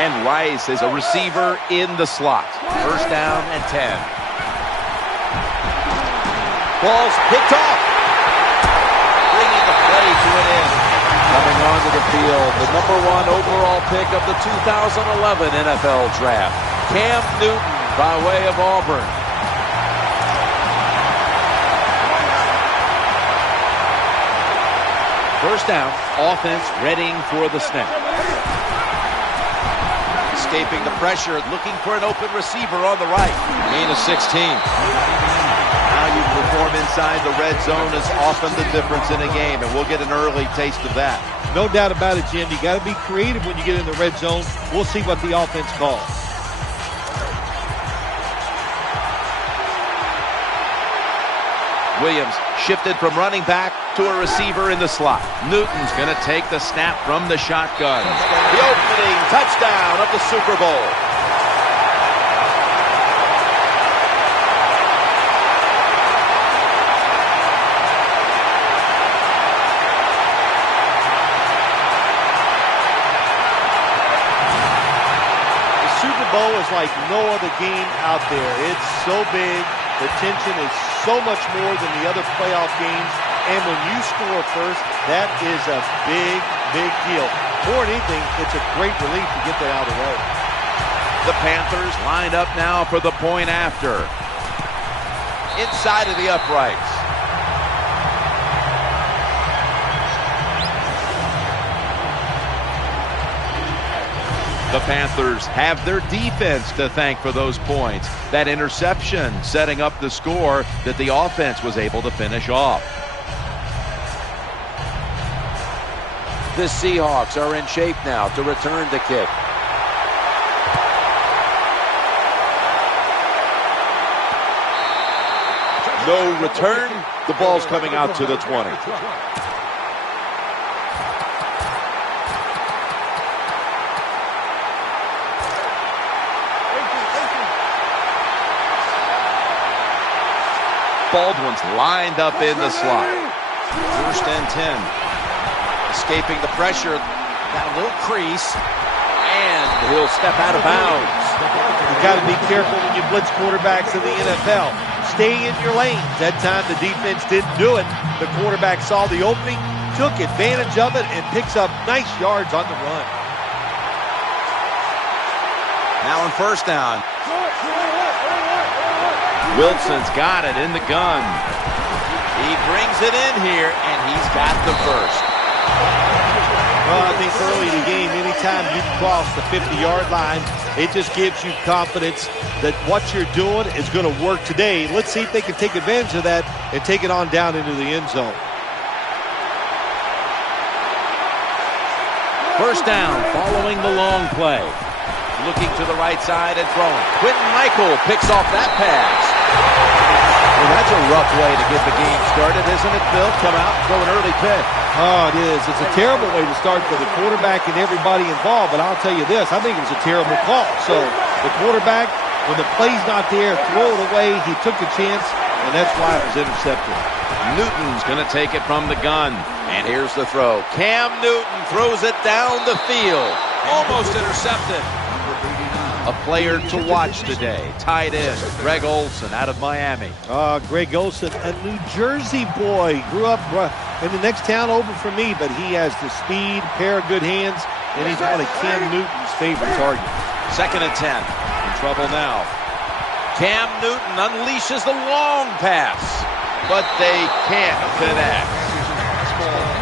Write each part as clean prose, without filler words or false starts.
And Rice is a receiver in the slot. First down and 10. Ball's picked off. Bringing the play to an end. Coming onto the field, the #1 overall pick of the 2011 NFL Draft, Cam Newton by way of Auburn. First down, offense readying for the snap. Escaping the pressure, looking for an open receiver on the right. Gain of 16. How you perform inside the red zone is often the difference in a game, and we'll get an early taste of that. No doubt about it, Jim. You got to be creative when you get in the red zone. We'll see what the offense calls. Williams shifted from running back to a receiver in the slot. Newton's going to take the snap from the shotgun. The opening touchdown of the Super Bowl. The Super Bowl is like no other game out there. It's so big. The tension is so much more than the other playoff games. And when you score first, that is a big, big deal. More than anything, it's a great relief to get that out of the way. The Panthers lined up now for the point after. Inside of the uprights. The Panthers have their defense to thank for those points. That interception setting up the score that the offense was able to finish off. The Seahawks are in shape now to return the kick. No return. The ball's coming out to the 20. Baldwin's lined up in the slot. First and 10. Escaping the pressure. Got a little crease. And he'll step out of bounds. You've got to be careful when you blitz quarterbacks in the NFL. Stay in your lanes. That time the defense didn't do it. The quarterback saw the opening, took advantage of it, and picks up nice yards on the run. Now on first down. Wilson's got it in the gun. He brings it in here, and he's got the first. Well, I think early in the game, anytime you cross the 50-yard line, it just gives you confidence that what you're doing is going to work today. Let's see if they can take advantage of that and take it on down into the end zone. First down, following the long play. Looking to the right side and throwing. Quentin Michael picks off that pass. Well, that's a rough way to get the game started, isn't it, Bill? Come out, throw an early pick. Oh, it is. It's a terrible way to start for the quarterback and everybody involved. But I'll tell you this, I think it was a terrible call. So the quarterback, when the play's not there, throw it away. He took a chance, and that's why it was intercepted. Newton's going to take it from the gun. And here's the throw. Cam Newton throws it down the field. Almost intercepted. A player to watch today. Tight end, Greg Olsen out of Miami. Greg Olsen, a New Jersey boy. Grew up in the next town over from me, but he has the speed, pair of good hands, and he's one of Cam Newton's favorite targets. Second and 10. In trouble now. Cam Newton unleashes the long pass, but they can't connect.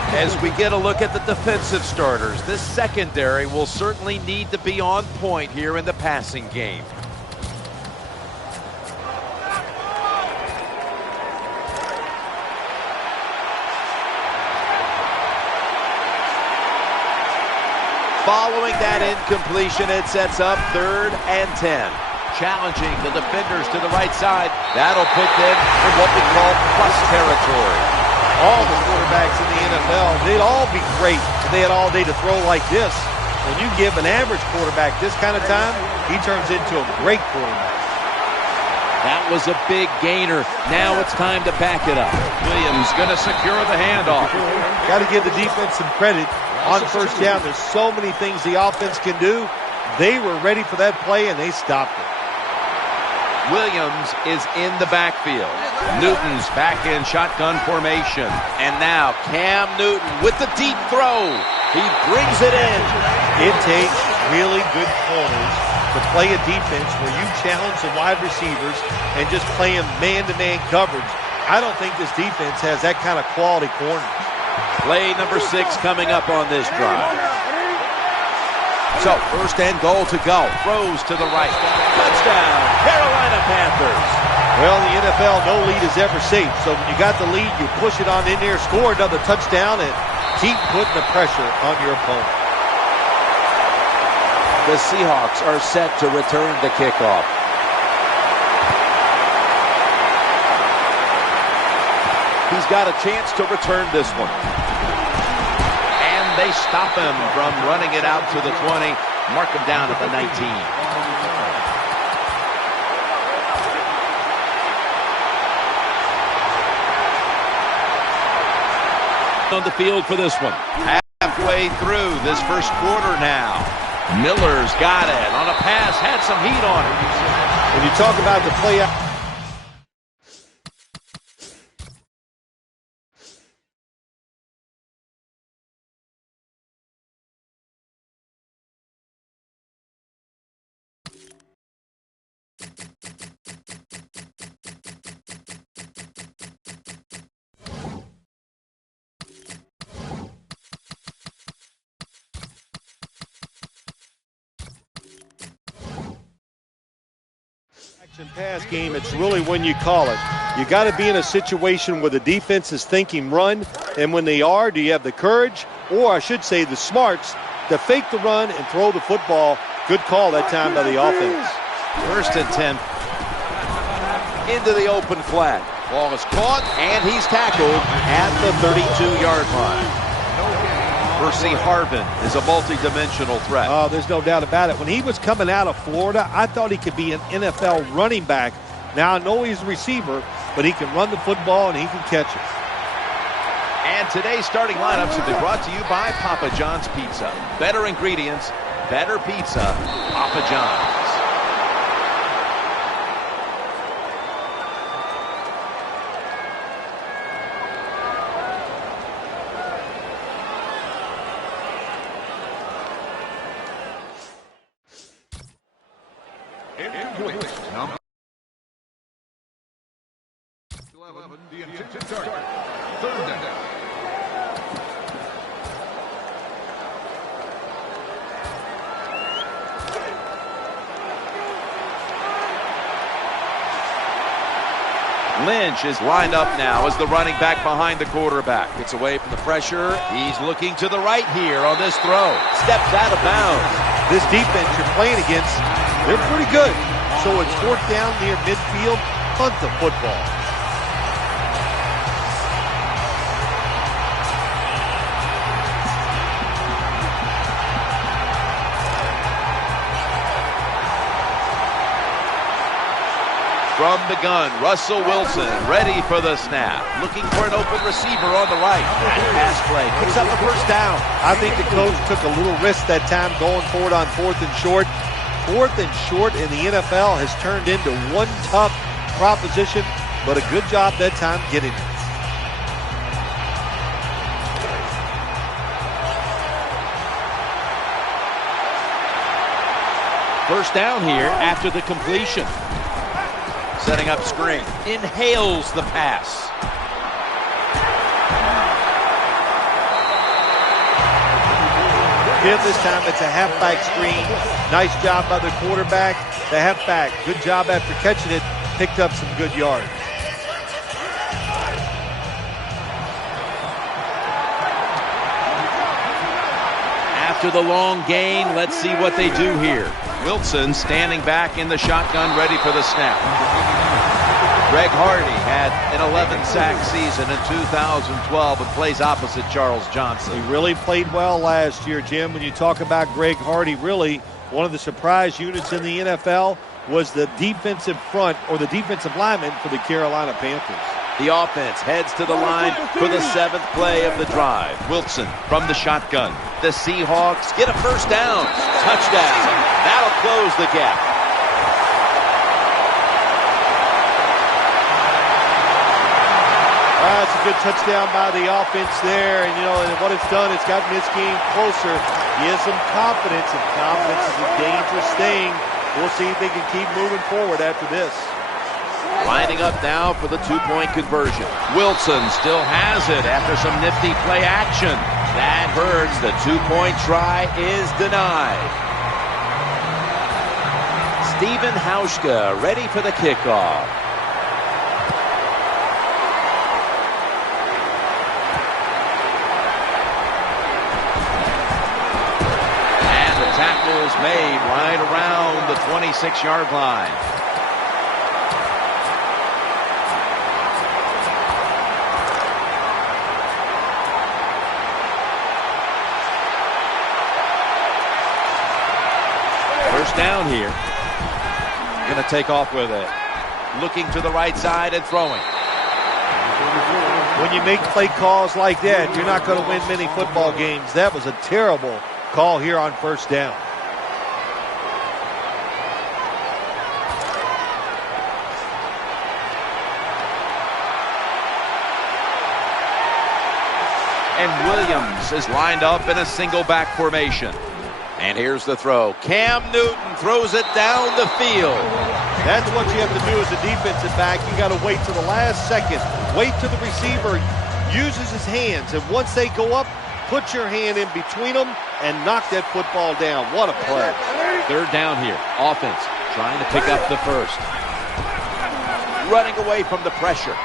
As we get a look at the defensive starters, this secondary will certainly need to be on point here in the passing game. Following that incompletion, it sets up 3rd and 10. Challenging the defenders to the right side. That'll put them in what we call plus territory. All the quarterbacks in the NFL, they'd all be great if they had all day to throw like this. When you give an average quarterback this kind of time, he turns into a great quarterback. That was a big gainer. Now it's time to back it up. Williams going to secure the handoff. Got to give the defense some credit. On first down, there's so many things the offense can do. They were ready for that play, and they stopped it. Williams is in the backfield. Newton's back in shotgun formation. And now Cam Newton with the deep throw. He brings it in. It takes really good corners to play a defense where you challenge the wide receivers and just play them man-to-man coverage. I don't think this defense has that kind of quality corners. Play number 6 coming up on this drive. So, first and goal to go. Throws to the right. Touchdown, Carolina Panthers. Well, in the NFL, no lead is ever safe. So when you got the lead, you push it on in there, score another touchdown, and keep putting the pressure on your opponent. The Seahawks are set to return the kickoff. He's got a chance to return this one. And they stop him from running it out to the 20. Mark him down at the 19. On the field for this one. Halfway through this first quarter now. Miller's got it on a pass, had some heat on it. When you talk about the play out. Pass game, it's really when you call it. You got to be in a situation where the defense is thinking run, and when they are, do you have the courage, or I should say the smarts, to fake the run and throw the football? Good call that time by the offense. First and 10. Into the open flat. Ball is caught, and he's tackled at the 32-yard line. Percy Harvin is a multi-dimensional threat. Oh, there's no doubt about it. When he was coming out of Florida, I thought he could be an NFL running back. Now, I know he's a receiver, but he can run the football and he can catch it. And today's starting lineups have been brought to you by Papa John's Pizza. Better ingredients, better pizza, Papa John's. The intended target. Third down. Lynch is lined up now as the running back behind the quarterback. Gets away from the pressure. He's looking to the right here on this throw. Steps out of bounds. This defense you're playing against, they're pretty good. So it's fourth down near midfield. Punt the football. From the gun, Russell Wilson ready for the snap. Looking for an open receiver on the right. Pass play. Picks up the first down. I think the coach took a little risk that time going for it on fourth and short. Fourth and short in the NFL has turned into one tough proposition, but a good job that time getting it. First down here after the completion. Setting up screen. Inhales the pass. Again, this time it's a halfback screen. Nice job by the quarterback. The halfback, good job after catching it. Picked up some good yards. After the long gain, let's see what they do here. Wilson standing back in the shotgun, ready for the snap. Greg Hardy had an 11-sack season in 2012 and plays opposite Charles Johnson. He really played well last year, Jim. When you talk about Greg Hardy, really one of the surprise units in the NFL was the defensive front or the defensive lineman for the Carolina Panthers. The offense heads to the line for the 7th play of the drive. Wilson from the shotgun. The Seahawks get a first down. Touchdown. That'll close the gap. That's a good touchdown by the offense there. And, and what it's done, it's gotten this game closer. He has some confidence, and confidence is a dangerous thing. We'll see if they can keep moving forward after this. Lining up now for the 2-point conversion. Wilson still has it after some nifty play action. That hurts. The 2-point try is denied. Steven Hauschka ready for the kickoff. And the tackle is made right around the 26-yard line. First down here. Going to take off with it. Looking to the right side and throwing. When you make play calls like that, you're not going to win many football games. That was a terrible call here on first down. And Williams is lined up in a single back formation. And here's the throw. Cam Newton throws it down the field. That's what you have to do as a defensive back. You got to wait to the last second. Wait till the receiver uses his hands. And once they go up, put your hand in between them and knock that football down. What a play. Third down here. Offense trying to pick up the first. Running away from the pressure.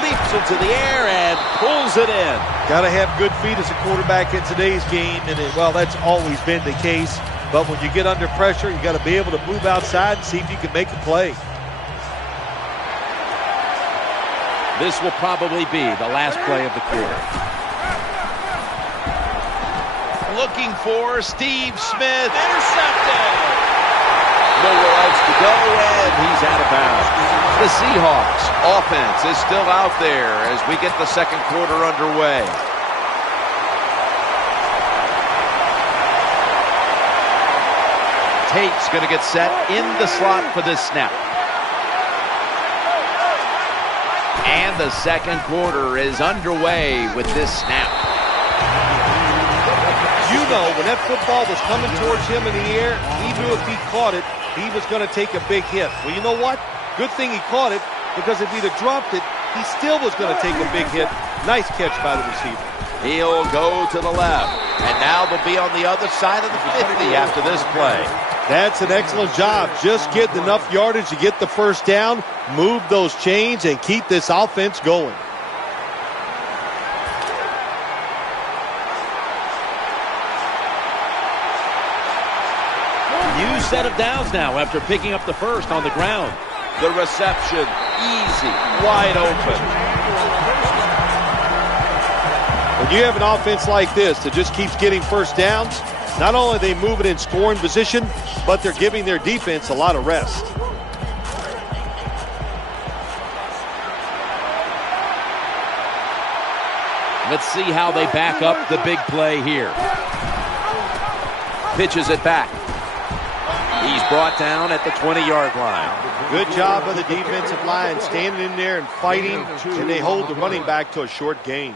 Leaps into the air and pulls it in. Got to have good feet as a quarterback in today's game, and that's always been the case. But when you get under pressure, you got to be able to move outside and see if you can make a play. This will probably be the last play of the quarter. Looking for Steve Smith. Intercepted. Nowhere else to go, and he's out of bounds. The Seahawks offense is still out there as we get the second quarter underway. Tate's going to get set in the slot for this snap. And the second quarter is underway with this snap. When that football was coming towards him in the air, he knew if he caught it, he was going to take a big hit. Well, you know what? Good thing he caught it, because if he'd have dropped it, he still was going to take a big hit. Nice catch by the receiver. He'll go to the left, and now they'll be on the other side of the 50 after this play. That's an excellent job. Just get enough yardage to get the first down, move those chains, and keep this offense going. New set of downs now after picking up the first on the ground. The reception, easy, wide open. When you have an offense like this that just keeps getting first downs, not only are they moving in scoring position, but they're giving their defense a lot of rest. Let's see how they back up the big play here. Pitches it back. He's brought down at the 20-yard line. Good job by the defensive line, standing in there and fighting, and they hold the running back to a short gain.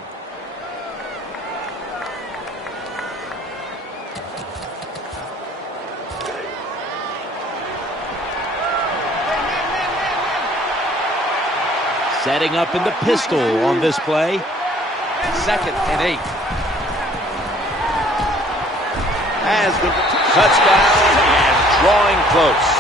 Setting up in the pistol on this play. 2nd and 8. Has the touchdown and drawing close.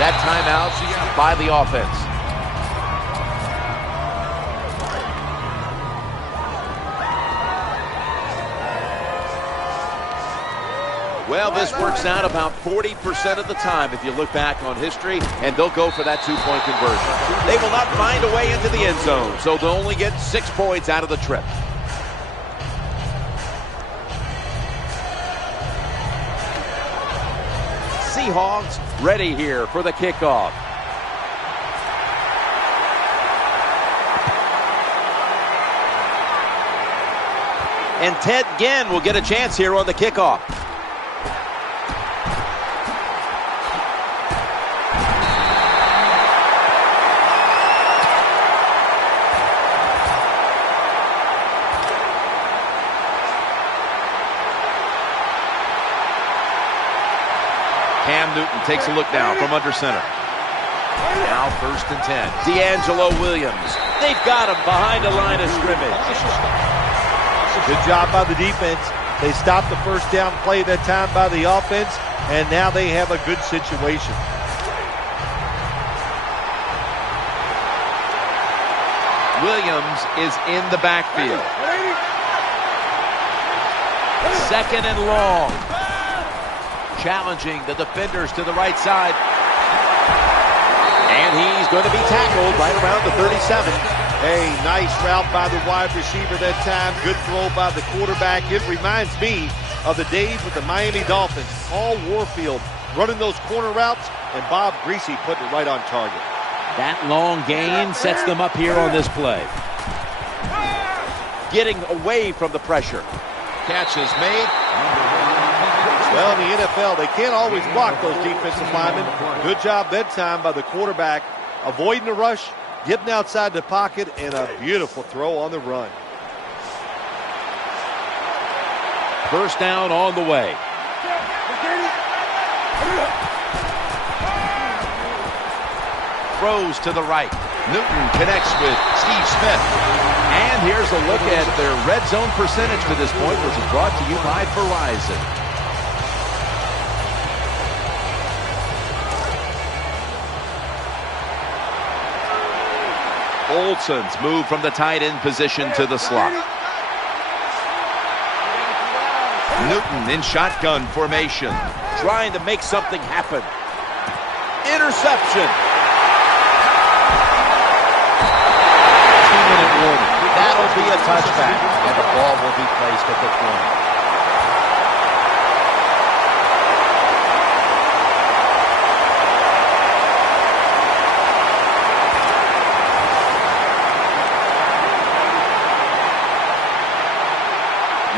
That timeout by the offense. Well, this works out about 40% of the time if you look back on history, and they'll go for that two-point conversion. They will not find a way into the end zone, so they'll only get 6 points out of the trip. Seahawks ready here for the kickoff. And Ted Ginn will get a chance here on the kickoff. Cam Newton takes a look now from under center. Now 1st and 10. D'Angelo Williams. They've got him behind the line of scrimmage. Good job by the defense. They stopped the first down play that time by the offense, and now they have a good situation. Williams is in the backfield. 2nd and long. Challenging the defenders to the right side. And he's going to be tackled right around the 37. Hey, nice route by the wide receiver that time. Good throw by the quarterback. It reminds me of the days with the Miami Dolphins. Paul Warfield running those corner routes, and Bob Greasy putting it right on target. That long gain sets them up here on this play. Getting away from the pressure. Catch is made. Well, in the NFL, they can't always block those defensive linemen. Good job that time by the quarterback, avoiding the rush, getting outside the pocket, and a beautiful throw on the run. 1st down on the way. Throws to the right. Newton connects with Steve Smith. And here's a look at their red zone percentage to this point, which is brought to you by Verizon. Olsen's moved from the tight end position to the slot. Newton in shotgun formation, trying to make something happen. Interception. 2-minute warning. That'll be a touchback, and the ball will be placed at the 20.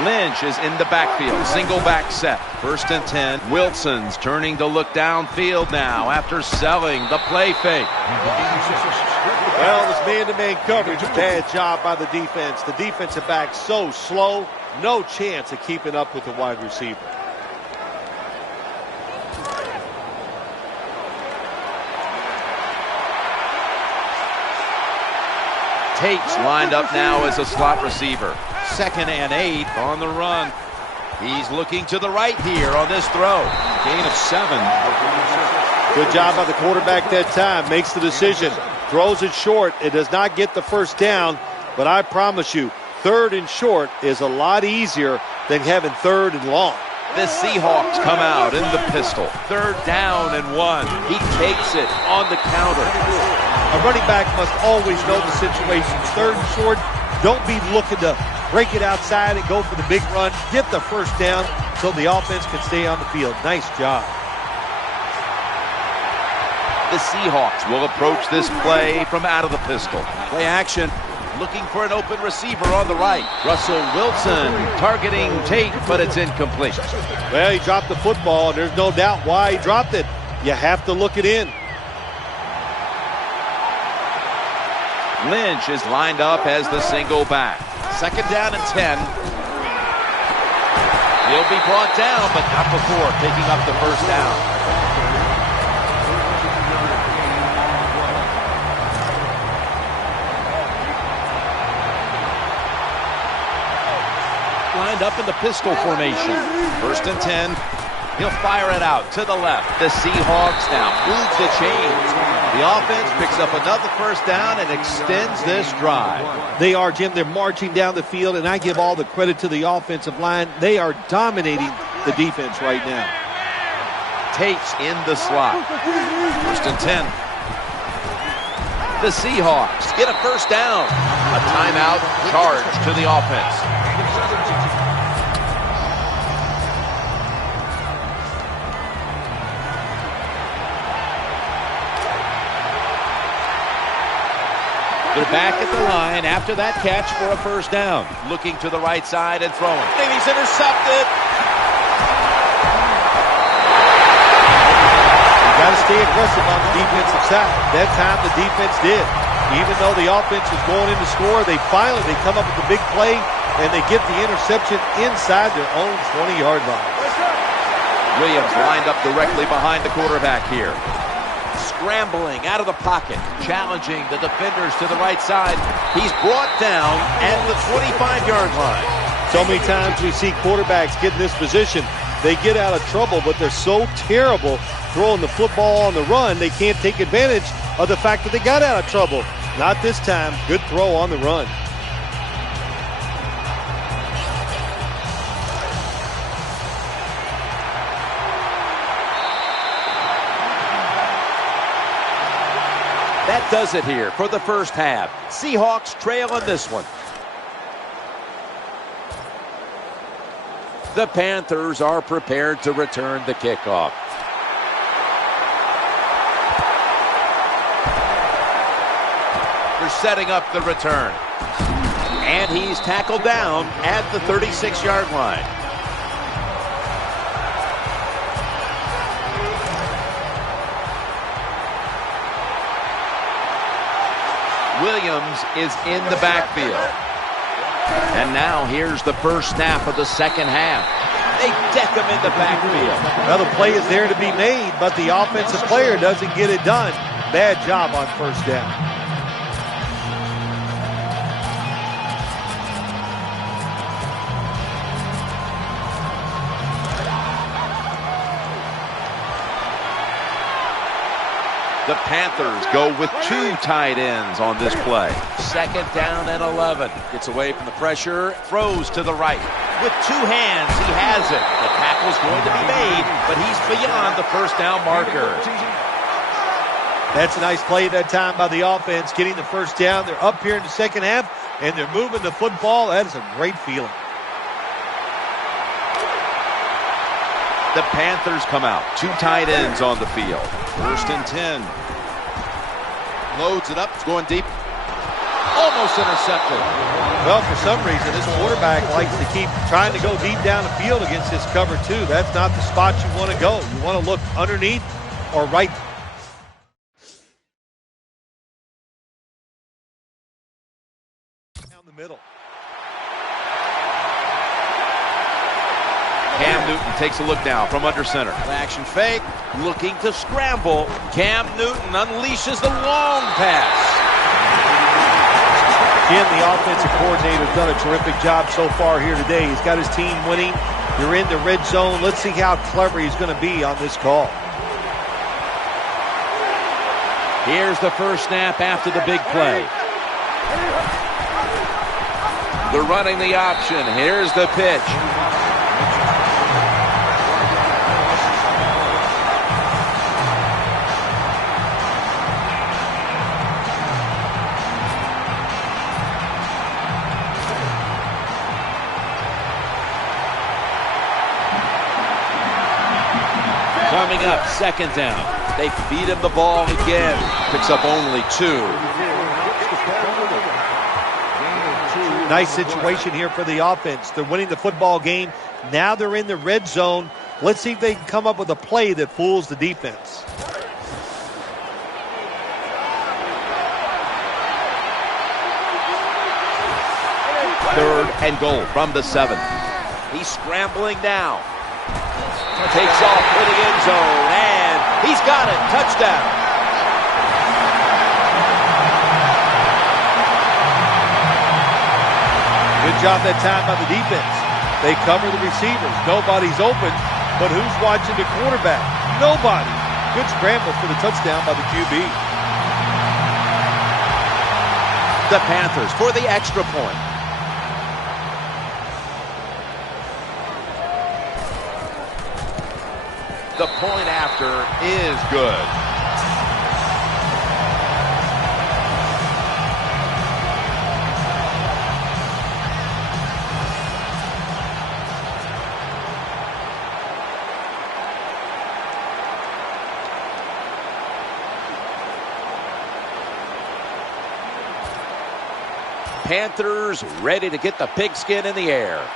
Lynch is in the backfield. Single back set. 1st and 10. Wilson's turning to look downfield now after selling the play fake. Well, this man-to-man coverage, bad job by the defense. The defensive back so slow, no chance of keeping up with the wide receiver. Tate's lined up now as a slot receiver. 2nd and 8 on the run. He's looking to the right here on this throw. Gain of 7. Good job by the quarterback that time. Makes the decision. Throws it short. It does not get the 1st down, but I promise you, 3rd and short is a lot easier than having 3rd and long. The Seahawks come out in the pistol. 3rd down and 1. He takes it on the counter. A running back must always know the situation. 3rd and short, don't be looking to break it outside and go for the big run. Get the 1st down so the offense can stay on the field. Nice job. The Seahawks will approach this play from out of the pistol. Play action. Looking for an open receiver on the right. Russell Wilson targeting Tate, but it's incomplete. Well, he dropped the football, and there's no doubt why he dropped it. You have to look it in. Lynch is lined up as the single back. 2nd down and 10. He'll be brought down, but not before picking up the 1st down. Lined up in the pistol formation. 1st and 10. He'll fire it out to the left. The Seahawks now move the chains. The offense picks up another 1st down and extends this drive. They are, Jim. They're marching down the field, and I give all the credit to the offensive line. They are dominating the defense right now. Tate's in the slot. 1st and 10. The Seahawks get a first down. A timeout charge to the offense. They're back at the line after that catch for a first down. Looking to the right side and throwing. And he's intercepted. Got to stay aggressive on the defensive side. That time the defense did. Even though the offense was going in to score, they come up with the big play, and they get the interception inside their own 20-yard line. Williams lined up directly behind the quarterback here. Scrambling out of the pocket, challenging the defenders to the right side. He's brought down at the 25-yard line. So many times we see quarterbacks get in this position, they get out of trouble, but they're so terrible throwing the football on the run, they can't take advantage of the fact that they got out of trouble. Not this time. Good throw on the run. That does it here for the first half. Seahawks trail on this one. The Panthers are prepared to return the kickoff. They're setting up the return. And he's tackled down at the 36-yard line. Williams is in the backfield. And now here's the first snap of the second half. They deck him in the backfield. Now the play is there to be made, but the offensive player doesn't get it done. Bad job on first down. The Panthers go with 2 tight ends on this play. 2nd down and 11. Gets away from the pressure, throws to the right. With 2 hands, he has it. The tackle's going to be made, but he's beyond the first down marker. That's a nice play that time by the offense, getting the first down. They're up here in the second half, and they're moving the football. That is a great feeling. The Panthers come out. 2 tight ends on the field. 1st and 10. Loads it up. It's going deep. Almost intercepted. Well, for some reason, this quarterback likes to keep trying to go deep down the field against his cover 2. That's not the spot you want to go. You want to look underneath or right. Down the middle. Cam Newton takes a look now from under center. Action fake, looking to scramble. Cam Newton unleashes the long pass. Again, the offensive coordinator has done a terrific job so far here today. He's got his team winning. You're in the red zone. Let's see how clever he's going to be on this call. Here's the first snap after the big play. They're running the option. Here's the pitch. Coming up, 2nd down. They feed him the ball again. Picks up only 2. Nice situation here for the offense. They're winning the football game. Now they're in the red zone. Let's see if they can come up with a play that fools the defense. Third and goal from the 7. He's scrambling now. Takes off for the end zone, and he's got it. Touchdown. Good job that time by the defense. They cover the receivers. Nobody's open, but who's watching the quarterback? Nobody. Good scramble for the touchdown by the QB. The Panthers for the extra point. The point after is good. Panthers ready to get the pigskin in the air.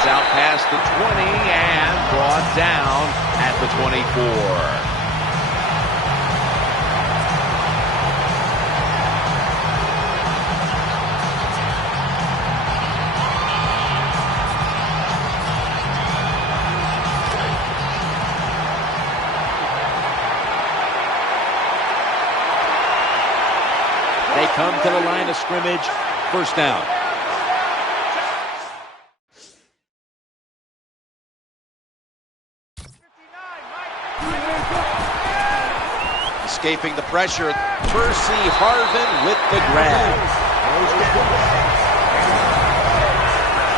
Out past the 20 and brought down at the 24. They come to the line of scrimmage, first down. Escaping the pressure, Percy Harvin with the grab.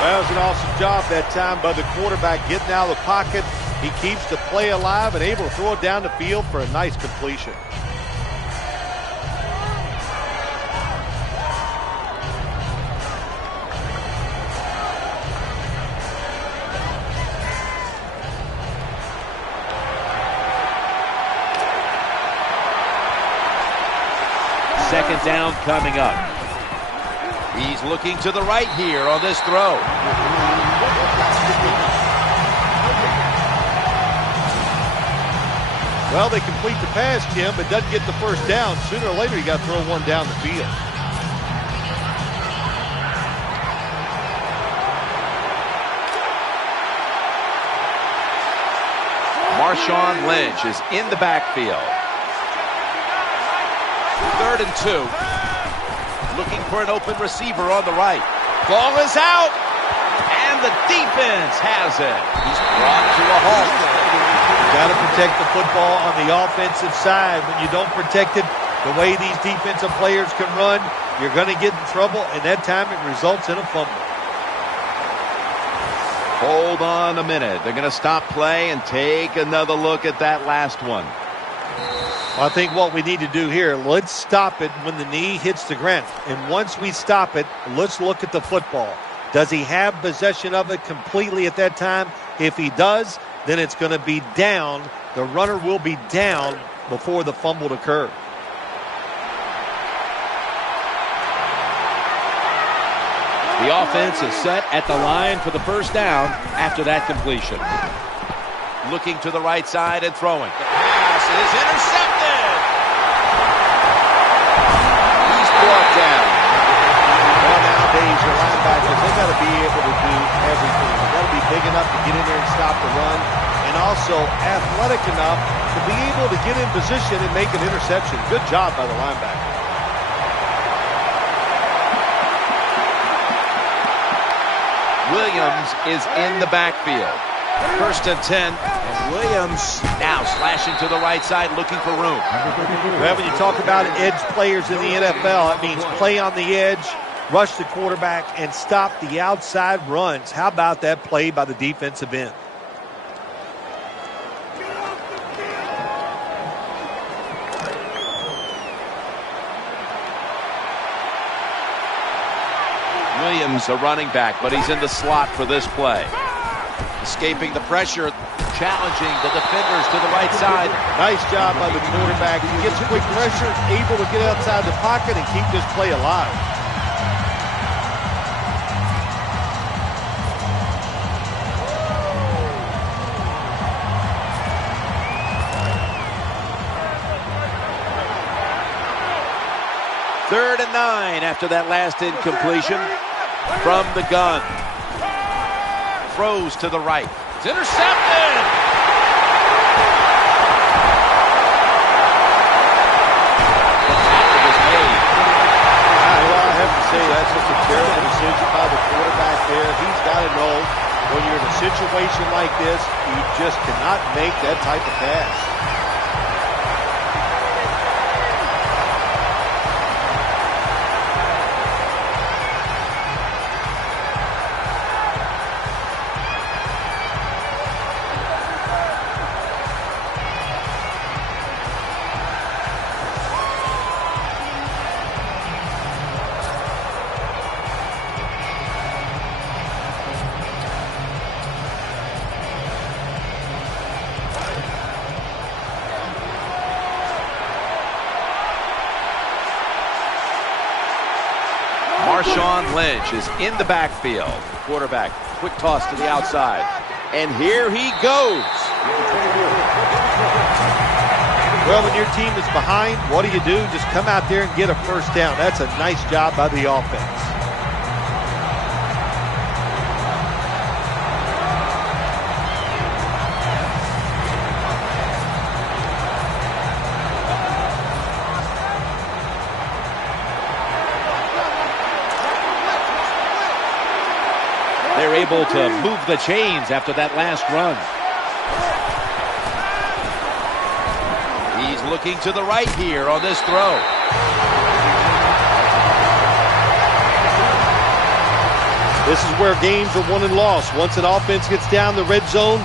Well, it was an awesome job that time by the quarterback getting out of the pocket. He keeps the play alive and able to throw it down the field for a nice completion. Second down coming up. He's looking to the right here on this throw. Well, they complete the pass, Jim, but doesn't get the first down. Sooner or later, you got to throw one down the field. Marshawn Lynch is in the backfield. 3rd and 2. Looking for an open receiver on the right. Ball is out. And the defense has it. He's brought to a halt. Got to protect the football on the offensive side. When you don't protect it, the way these defensive players can run, you're going to get in trouble, and that time it results in a fumble. Hold on a minute. They're going to stop play and take another look at that last one. I think what we need to do here, let's stop it when the knee hits the ground. And once we stop it, let's look at the football. Does he have possession of it completely at that time? If he does, then it's going to be down. The runner will be down before the fumble occurs. The offense is set at the line for the first down after that completion. Looking to the right side and throwing. The pass is intercepted. He's brought down. Well, nowadays, your linebackers, they got to be able to do everything. They got to be big enough to get in there and stop the run, and also athletic enough to be able to get in position and make an interception. Good job by the linebacker. Williams is in the backfield. 1st and 10. And Williams now slashing to the right side, looking for room. Well, when you talk about edge players in the NFL, it means play on the edge, rush the quarterback, and stop the outside runs. How about that play by the defensive end? Williams, a running back, but he's in the slot for this play. Escaping the pressure, challenging the defenders to the right side. Nice job by the quarterback. He gets quick pressure, able to get outside the pocket and keep this play alive. Third and 9 after that last incompletion from the gun. Throws to the right. It's intercepted. The tackle was made. Well, I have to say that's just a terrible decision by the quarterback there. He's got to know when you're in a situation like this, you just cannot make that type of pass. Marshawn Lynch is in the backfield. The quarterback, quick toss to the outside. And here he goes. Well, when your team is behind, what do? Just come out there and get a first down. That's a nice job by the offense. They're able to move the chains after that last run. He's looking to the right here on this throw. This is where games are won and lost. Once an offense gets down the red zone,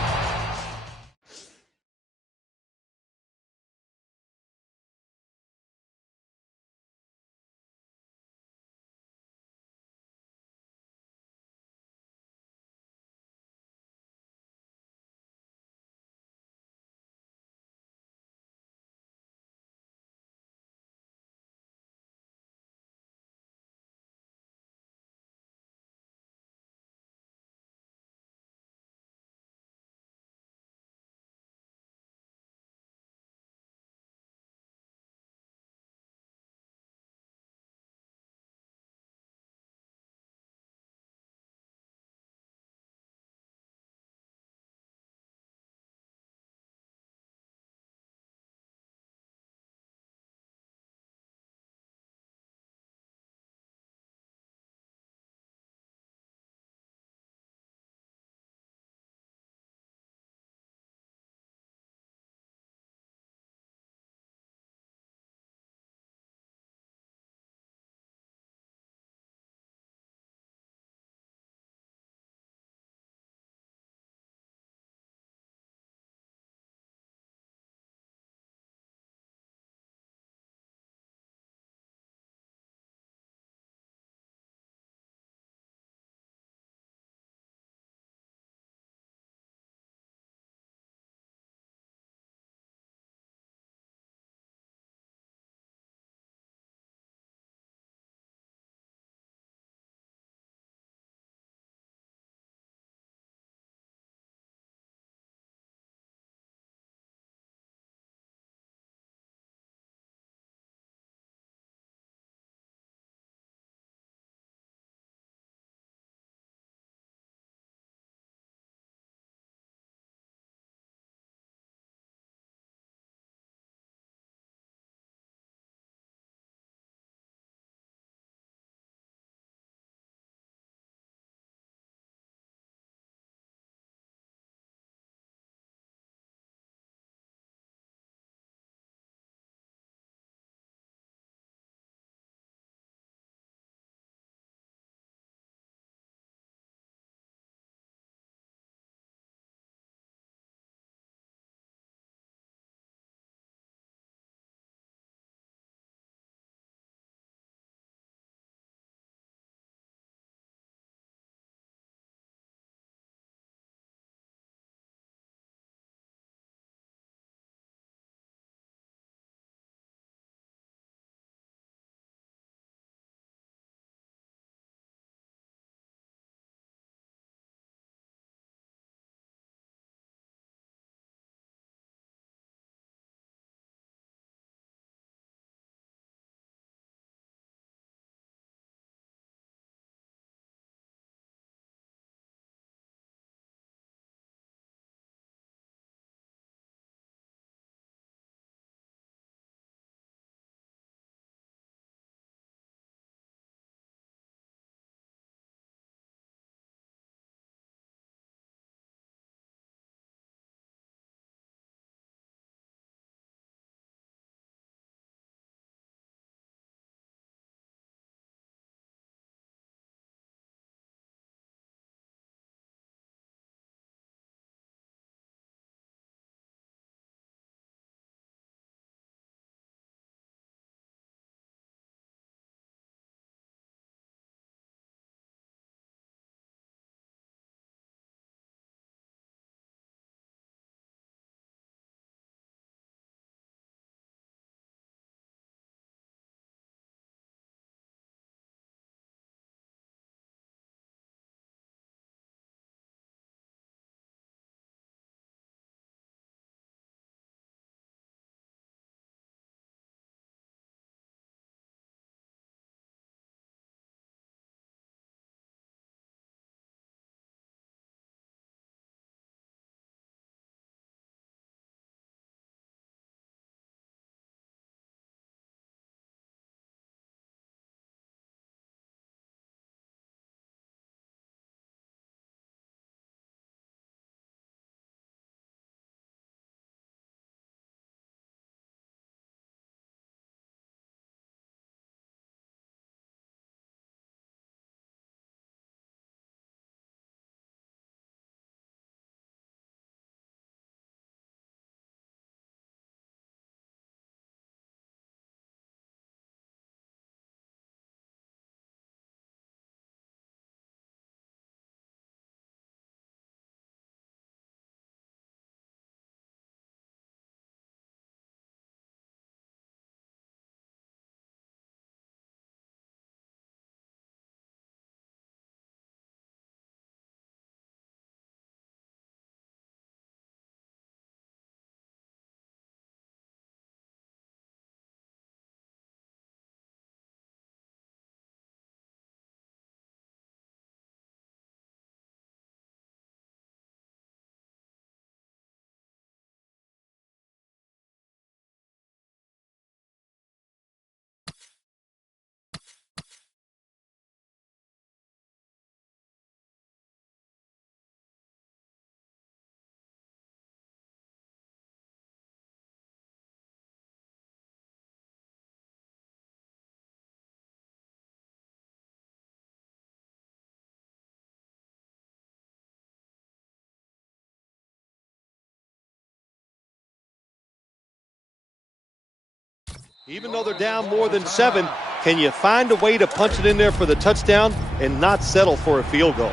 Even though they're down more than 7, can you find a way to punch it in there for the touchdown and not settle for a field goal?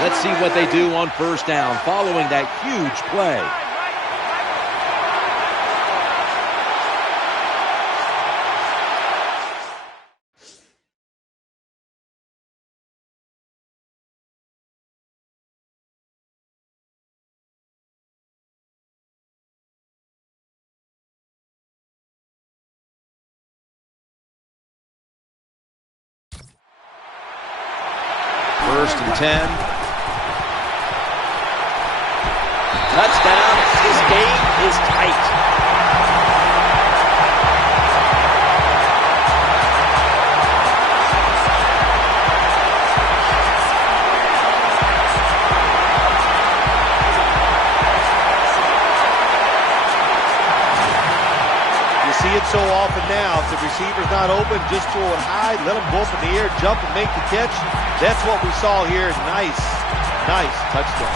Let's see what they do on first down following that huge play. First and 10. Touchdown. This game is tight. You see it so often now. If the receiver's not open, just throw it high, let him go up in the air, jump and make the catch. That's what we saw here. Nice touchdown.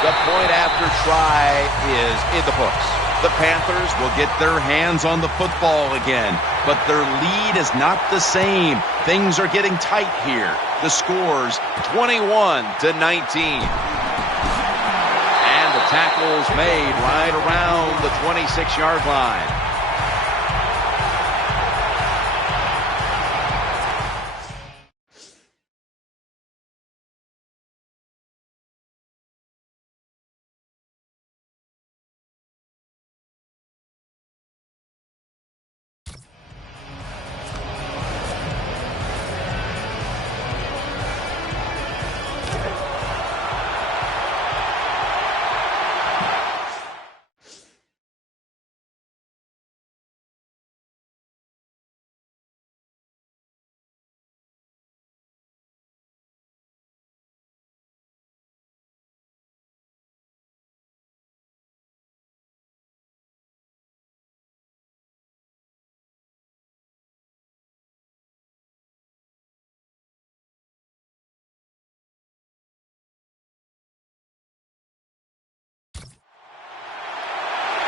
The point after try is in the books. The Panthers will get their hands on the football again, but their lead is not the same. Things are getting tight here. The score's 21-19. And the tackle's made right around the 26-yard line.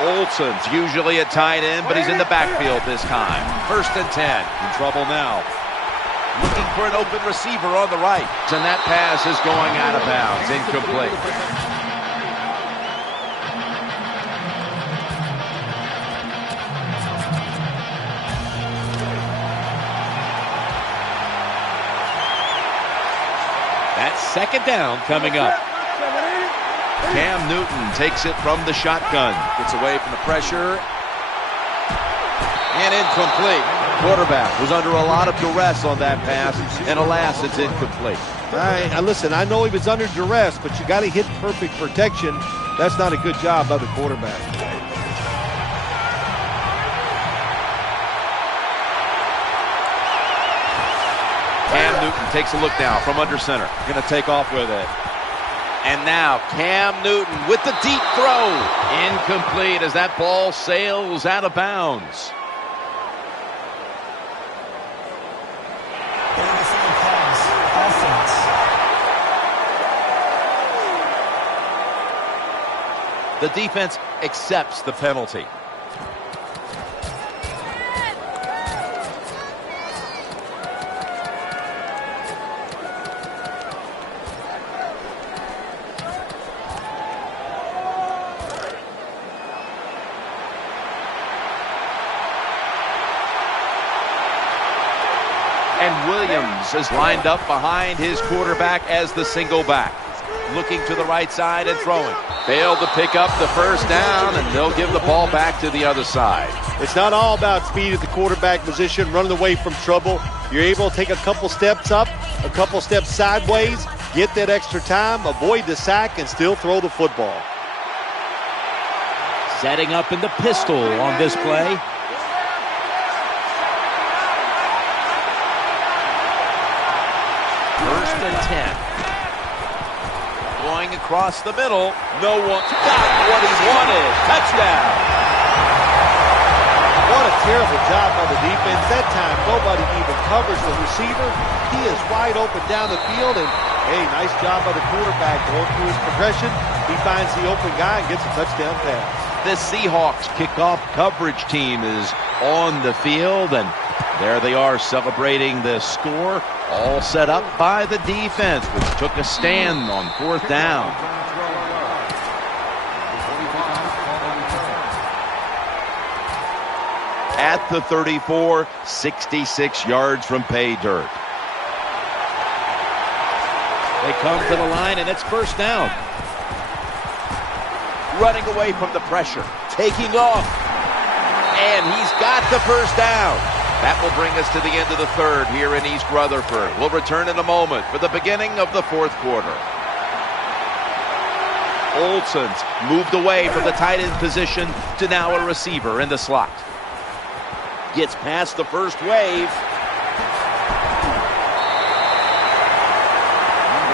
Olsen's usually a tight end, but he's in the backfield this time. First and 10. In trouble now. Looking for an open receiver on the right. And that pass is going out of bounds. Incomplete. That's second down coming up. Cam Newton takes it from the shotgun. Gets away from the pressure. And incomplete. Quarterback was under a lot of duress on that pass, and alas, it's incomplete. Listen, I know he was under duress, but you got to hit perfect protection. That's not a good job by the quarterback. Cam Newton takes a look now from under center. Going to take off with it. And now Cam Newton with the deep throw. Incomplete as that ball sails out of bounds. The defense accepts the penalty. And Williams is lined up behind his quarterback as the single back. Looking to the right side and throwing. Failed to pick up the first down, and they'll give the ball back to the other side. It's not all about speed at the quarterback position, running away from trouble. You're able to take a couple steps up, a couple steps sideways, get that extra time, avoid the sack, and still throw the football. Setting up in the pistol on this play. First and 10. Going across the middle. No one got what he wanted. Touchdown. What a terrible job by the defense. That time, nobody even covers the receiver. He is wide open down the field, and hey, nice job by the quarterback going through his progression. He finds the open guy and gets a touchdown pass. The Seahawks kickoff coverage team is on the field, and there they are celebrating the score, all set up by the defense, which took a stand on 4th down. At the 34, 66 yards from pay dirt. They come to the line, and it's 1st down. Running away from the pressure, taking off, and he's got the 1st down. That will bring us to the end of the 3rd here in East Rutherford. We'll return in a moment for the beginning of the 4th quarter. Olsen's moved away from the tight end position to now a receiver in the slot. Gets past the first wave.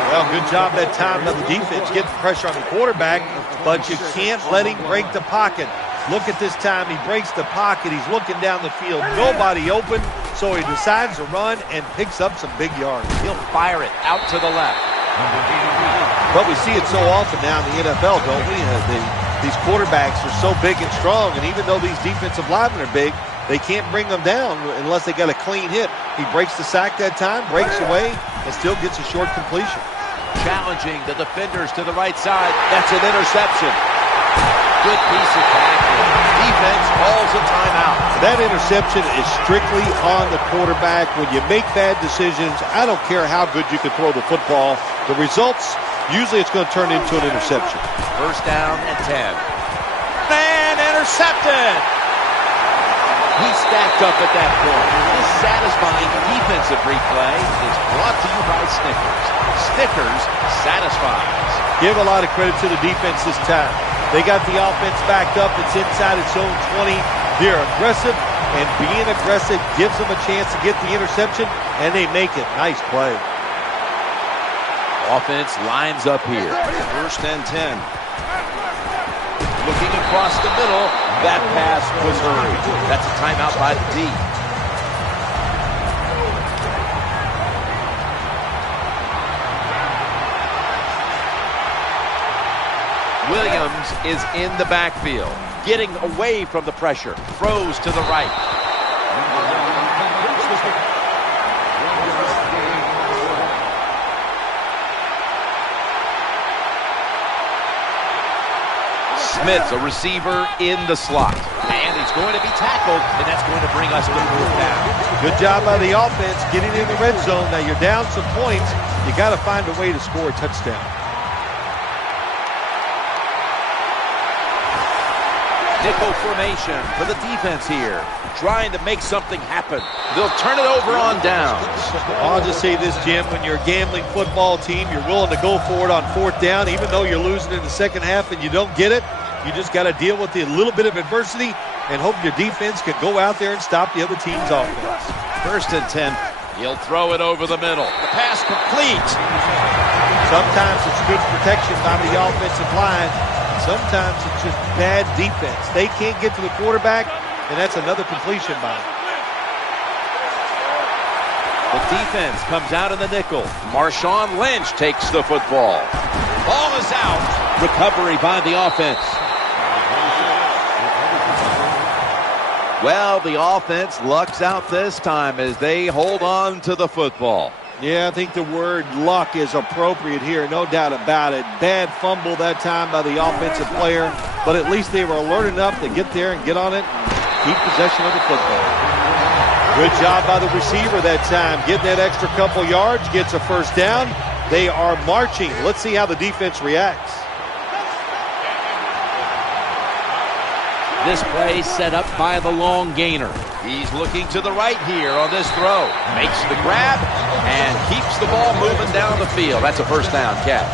Well, good job that time by the defense getting pressure on the quarterback, but you can't let him break the pocket. Look at this time. He breaks the pocket. He's looking down the field. Nobody open, so he decides to run and picks up some big yards. He'll fire it out to the left. But we see it so often now in the NFL, don't we? These quarterbacks are so big and strong, and even though these defensive linemen are big, they can't bring them down unless they got a clean hit. He breaks the sack that time, breaks away, and still gets a short completion. Challenging the defenders to the right side. That's an interception. Good piece of tackling. Defense calls a timeout. That interception is strictly on the quarterback. When you make bad decisions, I don't care how good you can throw the football. The results, usually it's going to turn into an interception. 1st down and 10. And intercepted. He stacked up at that point. This satisfying defensive replay is brought to you by Snickers. Snickers satisfies. Give a lot of credit to the defense this time. They got the offense backed up. It's inside its own 20. They're aggressive, and being aggressive gives them a chance to get the interception, and they make it. Nice play. Offense lines up here. 1st and 10. Looking across the middle. That pass was hurried. That's a timeout by the D. Williams is in the backfield, getting away from the pressure. Throws to the right. Smith's a receiver in the slot. And he's going to be tackled, and that's going to bring us to 4th down. Good job by the offense getting in the red zone. Now you're down some points. You got to find a way to score a touchdown. Nickel formation for the defense here, trying to make something happen. They'll turn it over on downs. I'll just say this, Jim, when you're a gambling football team, you're willing to go for it on 4th down, even though you're losing in the 2nd half and you don't get it. You just got to deal with a little bit of adversity and hope your defense can go out there and stop the other team's offense. 1st and 10. He'll throw it over the middle. The pass complete. Sometimes it's good protection by the offensive line. Sometimes it's just bad defense. They can't get to the quarterback, and that's another completion by him. The defense comes out in the nickel. Marshawn Lynch takes the football. Ball is out. Recovery by the offense. Well, the offense lucks out this time as they hold on to the football. Yeah, I think the word luck is appropriate here, no doubt about it. Bad fumble that time by the offensive player, but at least they were alert enough to get there and get on it, keep possession of the football. Good job by the receiver that time, getting that extra couple yards, gets a 1st down. They are marching. Let's see how the defense reacts. This play set up by the long gainer. He's looking to the right here on this throw. Makes the grab and keeps the ball moving down the field. That's a 1st down catch.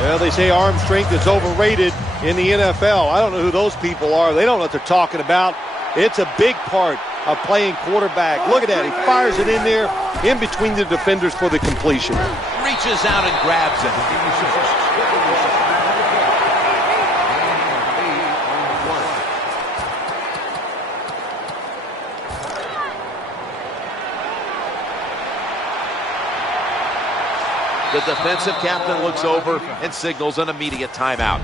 Well, they say arm strength is overrated in the NFL. I don't know who those people are. They don't know what they're talking about. It's a big part of playing quarterback. Look at that. He fires it in there in between the defenders for the completion. Reaches out and grabs it. The defensive captain looks over and signals an immediate timeout.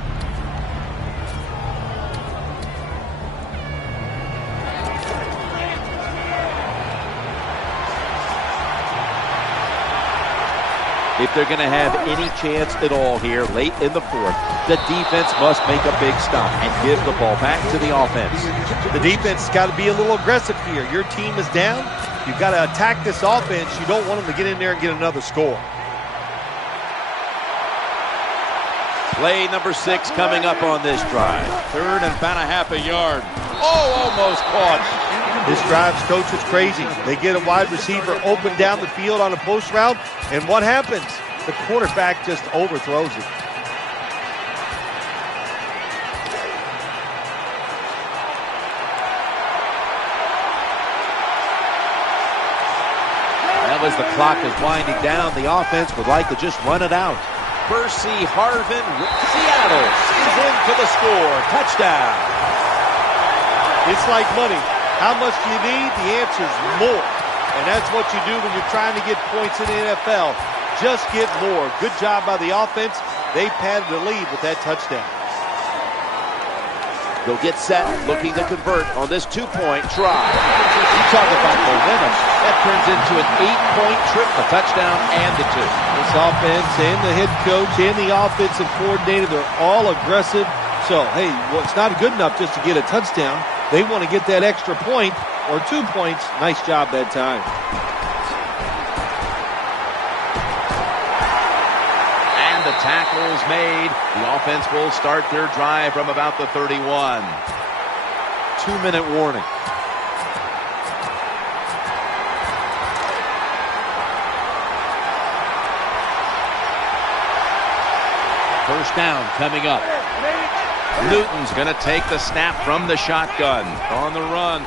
If they're going to have any chance at all here late in the fourth, the defense must make a big stop and give the ball back to the offense. The defense has got to be a little aggressive here. Your team is down. You've got to attack this offense. You don't want them to get in there and get another score. Play number 6 coming up on this drive. 3rd and about a half a yard. Oh, almost caught. This drive's coach is crazy. They get a wide receiver open down the field on a post route, and what happens? The quarterback just overthrows it. Well, as the clock is winding down, the offense would like to just run it out. Percy Harvin, Seattle is in for the score. Touchdown. It's like money. How much do you need? The answer is more. And that's what you do when you're trying to get points in the NFL. Just get more. Good job by the offense. They padded the lead with that touchdown. They'll get set, looking to convert on this 2-point try. You talk about momentum. That turns into an 8-point trip, a touchdown, and the 2. This offense and the head coach and the offensive coordinator, they're all aggressive. So, hey, well, it's not good enough just to get a touchdown. They want to get that extra point or 2 points. Nice job that time. And the tackle is made. The offense will start their drive from about the 31. 2-minute warning. First down coming up. Newton's going to take the snap from the shotgun. On the run.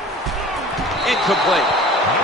Incomplete.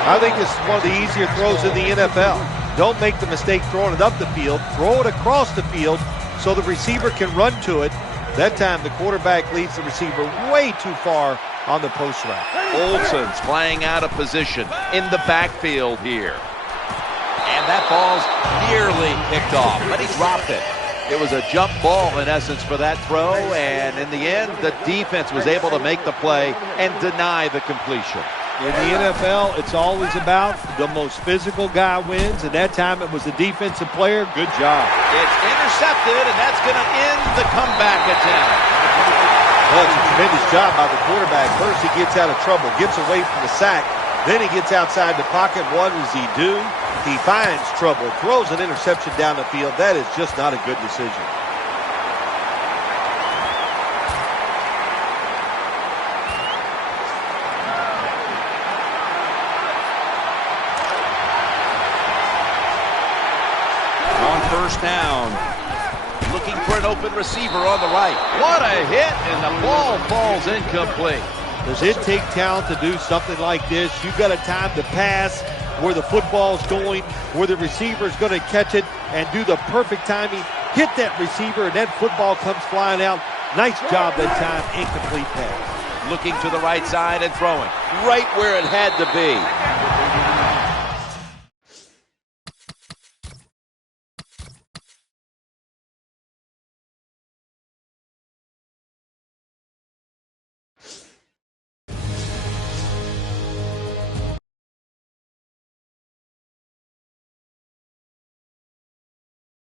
I think this is one of the easier throws in the NFL. Don't make the mistake throwing it up the field. Throw it across the field so the receiver can run to it. That time the quarterback leads the receiver way too far on the post route. Olsen's flying out of position in the backfield here. And that ball's nearly picked off, but he dropped it. It was a jump ball, in essence, for that throw, and in the end, the defense was able to make the play and deny the completion. In the NFL, it's always about the most physical guy wins, and that time it was the defensive player. Good job. It's intercepted, and that's going to end the comeback attempt. That's a tremendous job by the quarterback. First, he gets out of trouble, gets away from the sack. Then he gets outside the pocket. What does he do? He finds trouble, throws an interception down the field. That is just not a good decision. On first down, looking for an open receiver on the right. What a hit, and the ball falls incomplete. Does it take talent to do something like this? You've got a time to pass where the football's going, where the receiver's going to catch it and do the perfect timing. Hit that receiver, and that football comes flying out. Nice job that time. Incomplete pass. Looking to the right side and throwing right where it had to be.